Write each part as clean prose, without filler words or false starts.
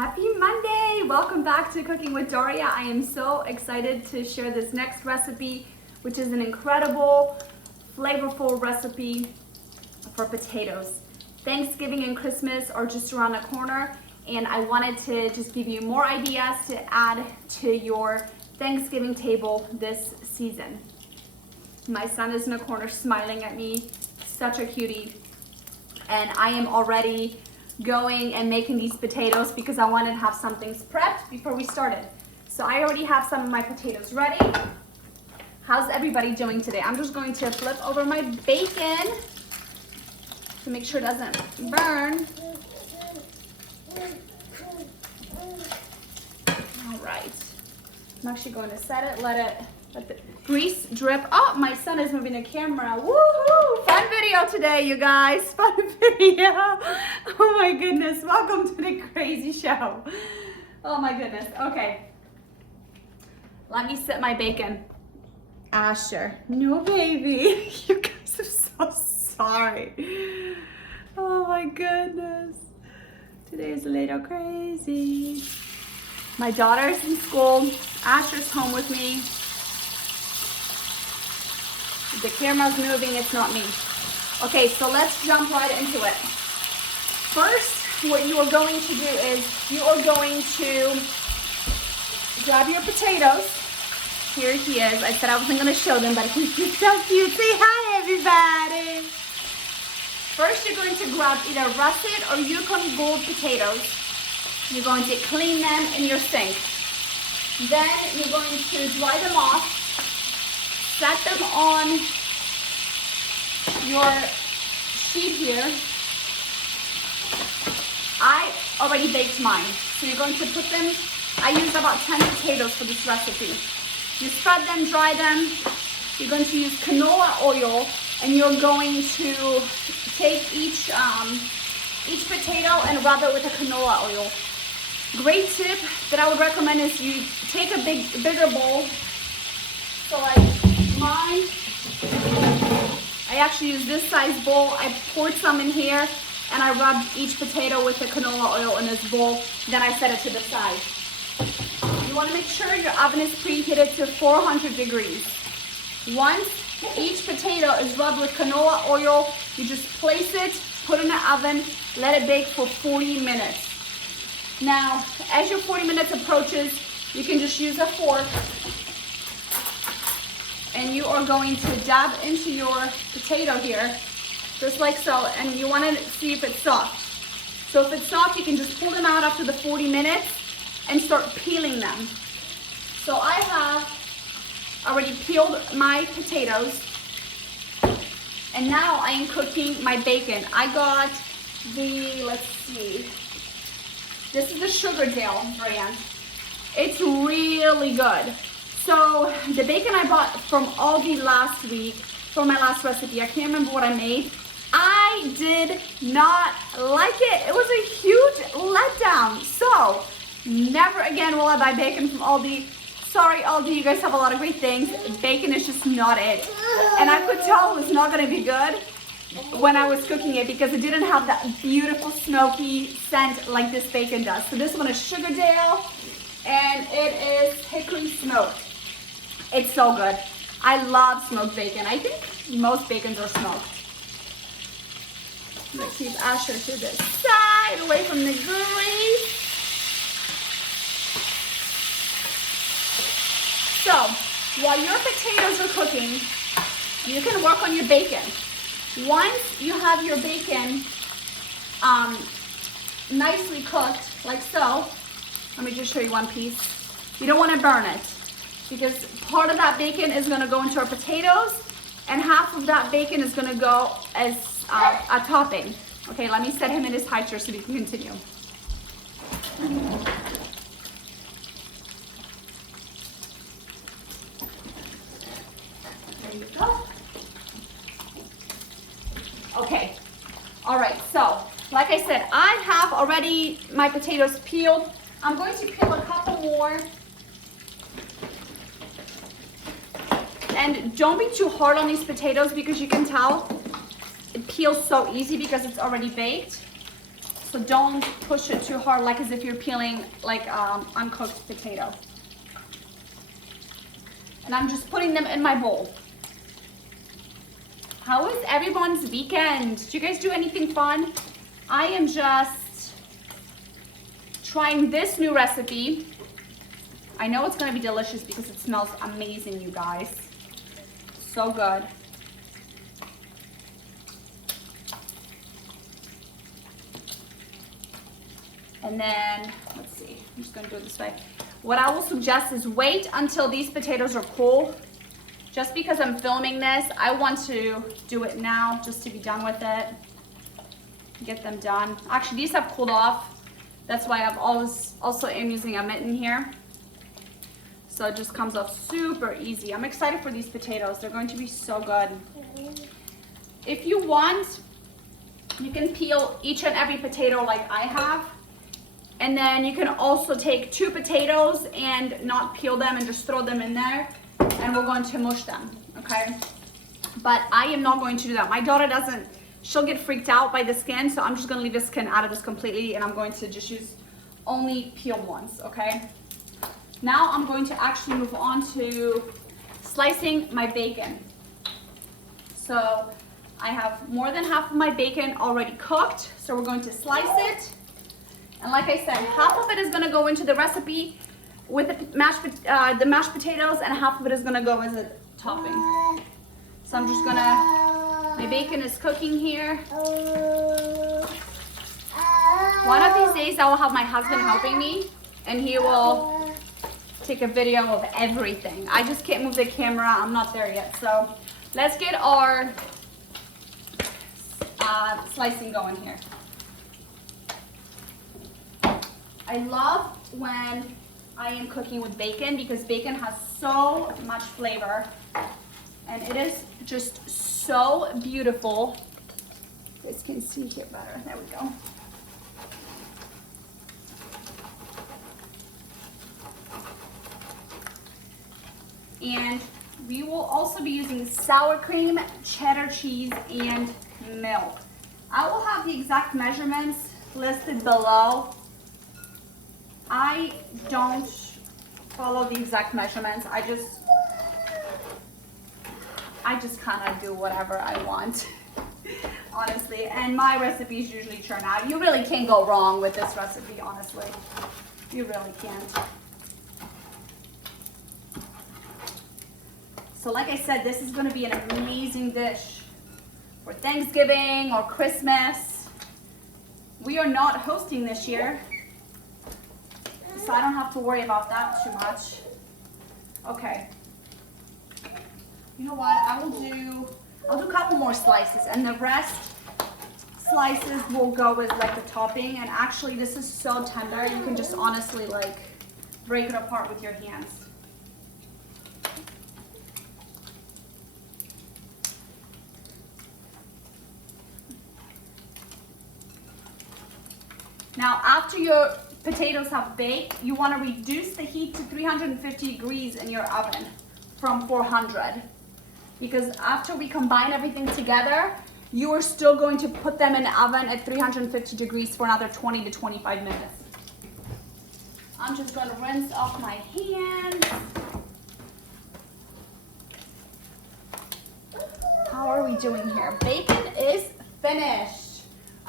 Happy Monday! Welcome back to Cooking with Daria. I am so excited to share this next recipe, which is an incredible, flavorful recipe for potatoes. Thanksgiving and Christmas are just around the corner, and I wanted to just give you more ideas to add to your Thanksgiving table this season. My son is in the corner smiling at me, such a cutie, and I am already going and making these potatoes because I wanted to have some things prepped before we started. So I already have some of my potatoes ready. How's everybody doing today? I'm just going to flip over my bacon to make sure it doesn't burn. All right. I'm actually going to set it, let the grease drip. Oh, my son is moving the camera. Woohoo! Fun video today, you guys. Fun video. Oh my goodness. Welcome to the crazy show. Oh my goodness. Okay. Let me set my bacon. Asher. No, baby. You guys are so sorry. Oh my goodness. Today is a little crazy. My daughter's in school. Asher's home with me. The camera's moving, it's not me. Okay, so let's jump right into it. First, what you are going to do is you are going to grab your potatoes. Here he is. I said I wasn't going to show them, but he's so cute. Say hi, everybody. First, you're going to grab either russet or Yukon Gold potatoes. You're going to clean them in your sink. Then you're going to dry them off. Set them on your sheet here. I already baked mine. So you're going to put them, I used about 10 potatoes for this recipe. You spread them, dry them. You're going to use canola oil, and you're going to take each potato and rub it with a canola oil. Great tip that I would recommend is you take a bigger bowl. So like mine, I actually use this size bowl. I poured some in here and I rubbed each potato with the canola oil in this bowl. Then I set it to the side. You want to make sure your oven is preheated to 400 degrees. Once each potato is rubbed with canola oil, you just place it, put it in the oven, let it bake for 40 minutes. Now, as your 40 minutes approaches, you can just use a fork and you are going to dab into your potato here, just like so, and you want to see if it's soft. So if it's soft, you can just pull them out after the 40 minutes and start peeling them. So I have already peeled my potatoes, and now I am cooking my bacon. I got the, let's see, this is the Sugardale brand. It's really good. So the bacon I bought from Aldi last week for my last recipe, I can't remember what I made. I did not like it. It was a huge letdown. So never again will I buy bacon from Aldi. Sorry, Aldi, you guys have a lot of great things. Bacon is just not it. And I could tell it was not gonna be good when I was cooking it because it didn't have that beautiful smoky scent like this bacon does. So this one is Sugardale and it is hickory smoked. It's so good. I love smoked bacon. I think most bacons are smoked. I'm gonna keep Asher to the side, away from the grease. So, while your potatoes are cooking, you can work on your bacon. Once you have your bacon nicely cooked, like so, let me just show you one piece. You don't want to burn it, because part of that bacon is going to go into our potatoes and half of that bacon is going to go as a topping. Okay, let me set him in his high chair so we can continue. There you go. Okay, all right, so like I said, I have already my potatoes peeled. I'm going to peel a couple more. And don't be too hard on these potatoes because you can tell it peels so easy because it's already baked. So don't push it too hard, like as if you're peeling like uncooked potato. And I'm just putting them in my bowl. How was everyone's weekend? Did you guys do anything fun? I am just trying this new recipe. I know it's gonna be delicious because it smells amazing, you guys. So good. And then, let's see, I'm just gonna do it this way. What I will suggest is wait until these potatoes are cool. Just because I'm filming this, I want to do it now just to be done with it. Get them done. Actually, these have cooled off. That's why I've also am using a mitten here. So it just comes off super easy. I'm excited for these potatoes. They're going to be so good. If you want, you can peel each and every potato like I have. And then you can also take 2 potatoes and not peel them and just throw them in there. And we're going to mush them, okay? But I am not going to do that. My daughter doesn't, she'll get freaked out by the skin, so I'm just gonna leave the skin out of this completely, and I'm going to just use only peeled ones, okay? Now I'm going to actually move on to slicing my bacon. So I have more than half of my bacon already cooked, so we're going to slice it. And like I said, half of it is gonna go into the recipe with the mashed potatoes, and half of it is gonna go as a topping. So I'm just gonna, my bacon is cooking here. One of these days I will have my husband helping me, and he will take a video of everything. I just can't move the camera, I'm not there yet. So let's get our slicing going here. I love when I am cooking with bacon because bacon has so much flavor and it is just so beautiful. You guys can see here better. There we go. And we will also be using sour cream, cheddar cheese, and milk. I will have the exact measurements listed below. I don't follow the exact measurements. I just kind of do whatever I want, honestly. And my recipes usually turn out. You really can't go wrong with this recipe, honestly. You really can't. So like I said, this is going to be an amazing dish for Thanksgiving or Christmas. We are not hosting this year, so I don't have to worry about that too much. Okay. You know what? I'll do a couple more slices, and the rest slices will go with like the topping. And actually, this is so tender, you can just honestly like break it apart with your hands. Now, after your potatoes have baked, you want to reduce the heat to 350 degrees in your oven from 400. Because after we combine everything together, you are still going to put them in the oven at 350 degrees for another 20 to 25 minutes. I'm just going to rinse off my hands. How are we doing here? Bacon is finished.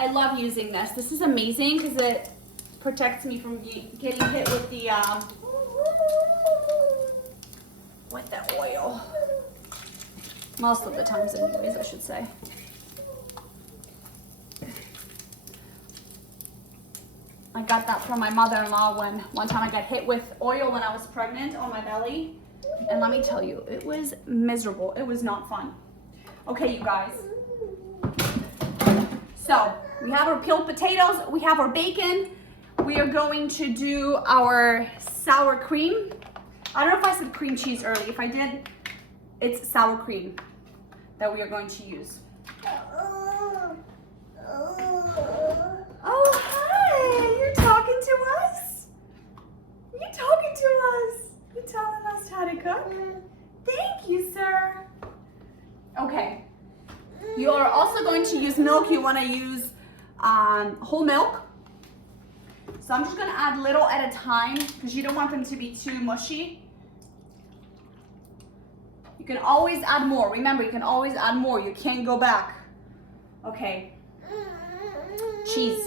I love using this. This is amazing because it protects me from getting hit with the oil. Most of the times anyways, I should say. I got that from my mother-in-law when one time I got hit with oil when I was pregnant on my belly. And let me tell you, it was miserable. It was not fun. Okay, you guys. So we have our peeled potatoes, we have our bacon. We are going to do our sour cream. I don't know if I said cream cheese early. If I did, it's sour cream that we are going to use. Oh, hi, you're talking to us? You're talking to us? You're telling us how to cook? Thank you, sir. Okay. You are also going to use milk. You want to use whole milk. So I'm just gonna add little at a time because you don't want them to be too mushy. You can always add more. Remember, you can always add more. You can't go back. Okay. Cheese.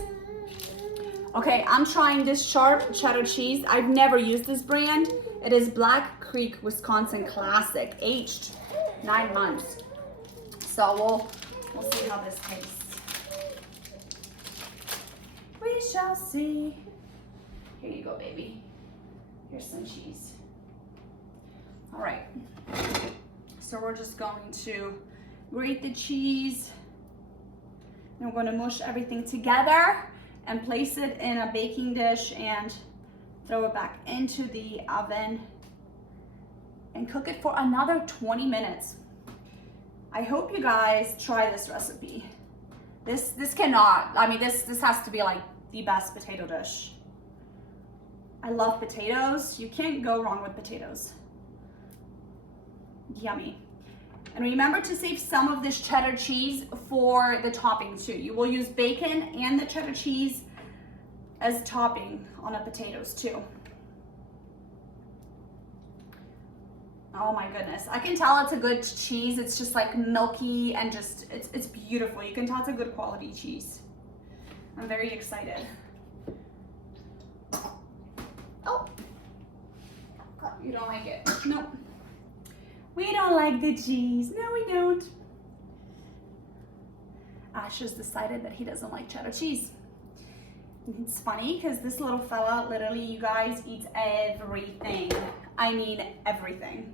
Okay, I'm trying this sharp cheddar cheese. I've never used this brand. It is Black Creek, Wisconsin Classic, aged 9 months. So we'll see how this tastes. We shall see. Here you go, baby. Here's some cheese. All right. So we're just going to grate the cheese. And we're going to mush everything together and place it in a baking dish and throw it back into the oven and cook it for another 20 minutes. I hope you guys try this recipe. This cannot, I mean, this has to be like the best potato dish. I love potatoes. You can't go wrong with potatoes. Yummy. And remember to save some of this cheddar cheese for the topping too. You will use bacon and the cheddar cheese as topping on the potatoes too. Oh my goodness. I can tell it's a good cheese. It's just like milky and just, it's beautiful. You can tell it's a good quality cheese. I'm very excited. Oh, you don't like it? Nope. We don't like the cheese. No, we don't. Ash has decided that he doesn't like cheddar cheese. It's funny because this little fella, literally, you guys, eats everything. I mean, everything.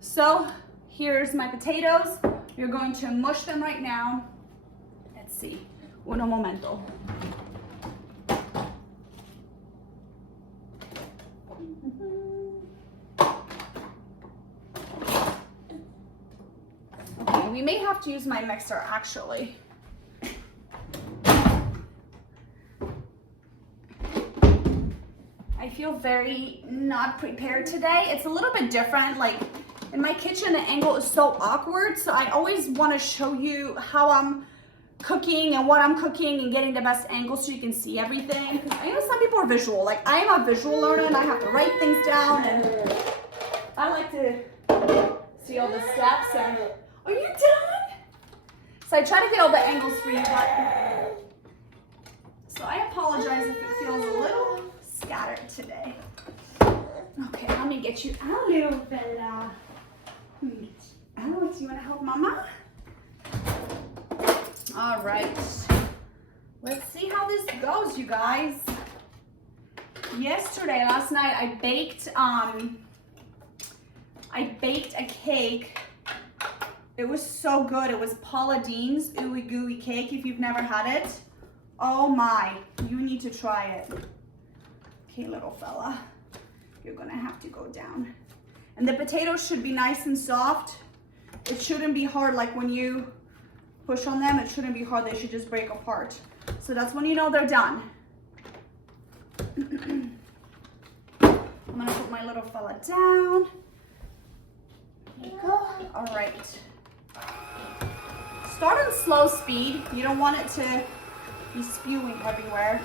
So here's my potatoes. You're going to mush them right now. Let's see. Uno momento. Okay, we may have to use my mixer actually. I feel very not prepared today. It's a little bit different. Like in my kitchen, the angle is so awkward. So I always want to show you how I'm cooking and what I'm cooking and getting the best angle so you can see everything. I know some people are visual. Like I am a visual learner and I have to write things down and I like to see all the steps. And are you done? So I try to get all the angles for you, but so I apologize if it feels a little scattered today. Okay, let me get you a little fella. Alex, you want to help Mama? All right. Let's see how this goes, you guys. Last night, I baked a cake. It was so good. It was Paula Deen's Ooey Gooey cake. If you've never had it, oh my, you need to try it. Okay, little fella, you're gonna have to go down. And the potatoes should be nice and soft. It shouldn't be hard, like when you push on them, it shouldn't be hard. They should just break apart. So that's when you know they're done. I'm gonna put my little fella down. There you go. All right. Start on slow speed. You don't want it to be spewing everywhere.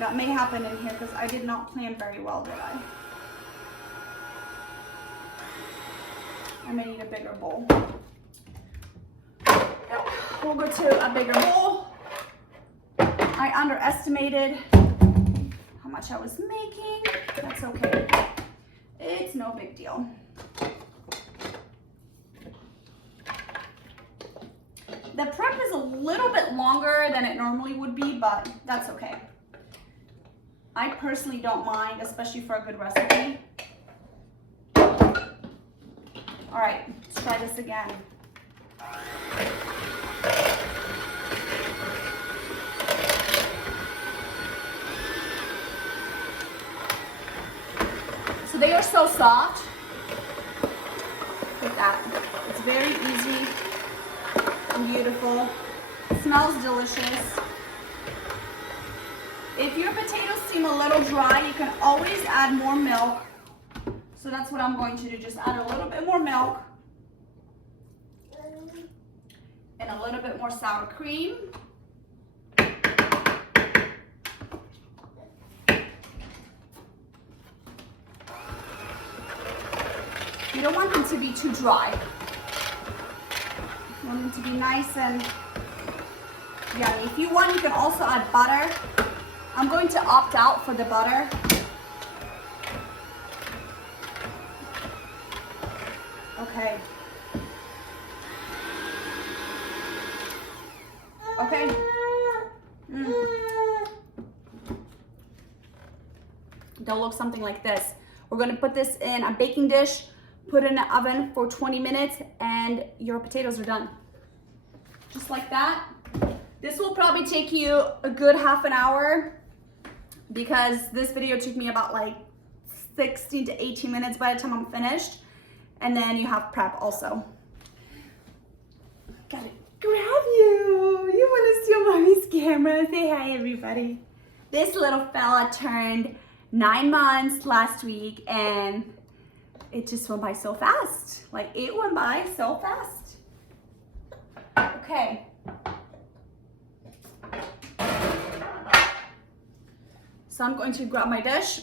That may happen in here because I did not plan very well, did I? I may need a bigger bowl. We'll go to a bigger bowl. I underestimated how much I was making. That's okay. It's no big deal. The prep is a little bit longer than it normally would be, but that's okay. I personally don't mind, especially for a good recipe. All right, let's try this again. So they are so soft. Look at that. It's very easy and beautiful. It smells delicious. If your potatoes seem a little dry, you can always add more milk. So that's what I'm going to do. Just add a little bit more milk and a little bit more sour cream. You don't want them to be too dry. You want them to be nice and yummy. If you want, you can also add butter. I'm going to opt out for the butter. Okay. Okay. They'll look something like this. We're gonna put this in a baking dish, put it in the oven for 20 minutes, and your potatoes are done. Just like that. This will probably take you a good half an hour because this video took me about like 16 to 18 minutes by the time I'm finished. And then you have prep also. Gotta grab you. You wanna steal mommy's camera. Say hi, everybody. This little fella turned 9 months last week and it just went by so fast. Like it went by so fast. Okay. So I'm going to grab my dish.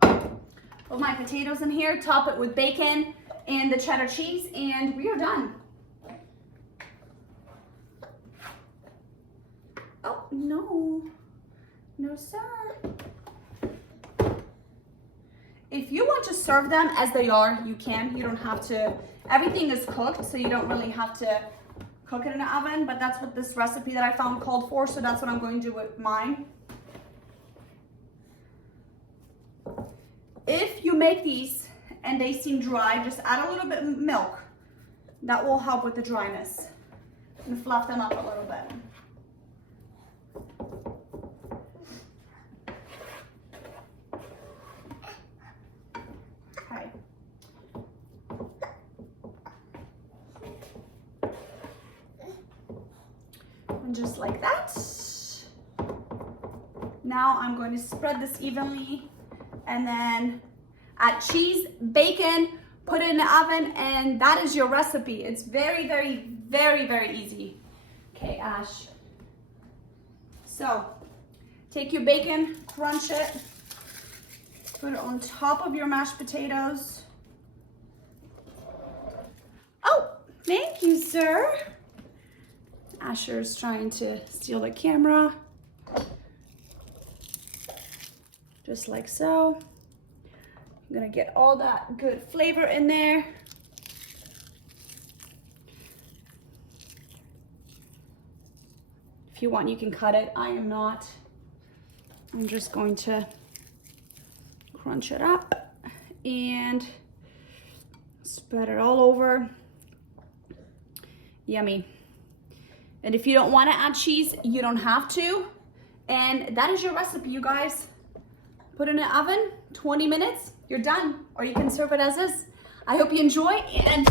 Put my potatoes in here, top it with bacon and the cheddar cheese, and we are done. Oh, no. No, sir. If you want to serve them as they are, you can. You don't have to. Everything is cooked, so you don't really have to cook it in the oven, but that's what this recipe that I found called for, so that's what I'm going to do with mine. If you make these and they seem dry, just add a little bit of milk. That will help with the dryness and fluff them up a little bit. Okay. And just like that. Now I'm going to spread this evenly and then add cheese, bacon, put it in the oven, and that is your recipe. It's very, very, very, very easy. Okay, Ash. So, take your bacon, crunch it, put it on top of your mashed potatoes. Oh, thank you, sir. Asher's trying to steal the camera. Just like so. I'm gonna get all that good flavor in there. If you want, you can cut it. I am not. I'm just going to crunch it up and spread it all over. Yummy. And if you don't want to add cheese, you don't have to. And that is your recipe, you guys. Put it in the oven, 20 minutes, you're done. Or you can serve it as is. I hope you enjoy and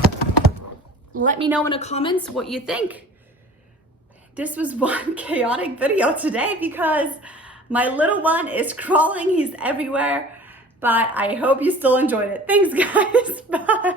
let me know in the comments what you think. This was one chaotic video today because my little one is crawling, he's everywhere, but I hope you still enjoyed it. Thanks, guys, bye.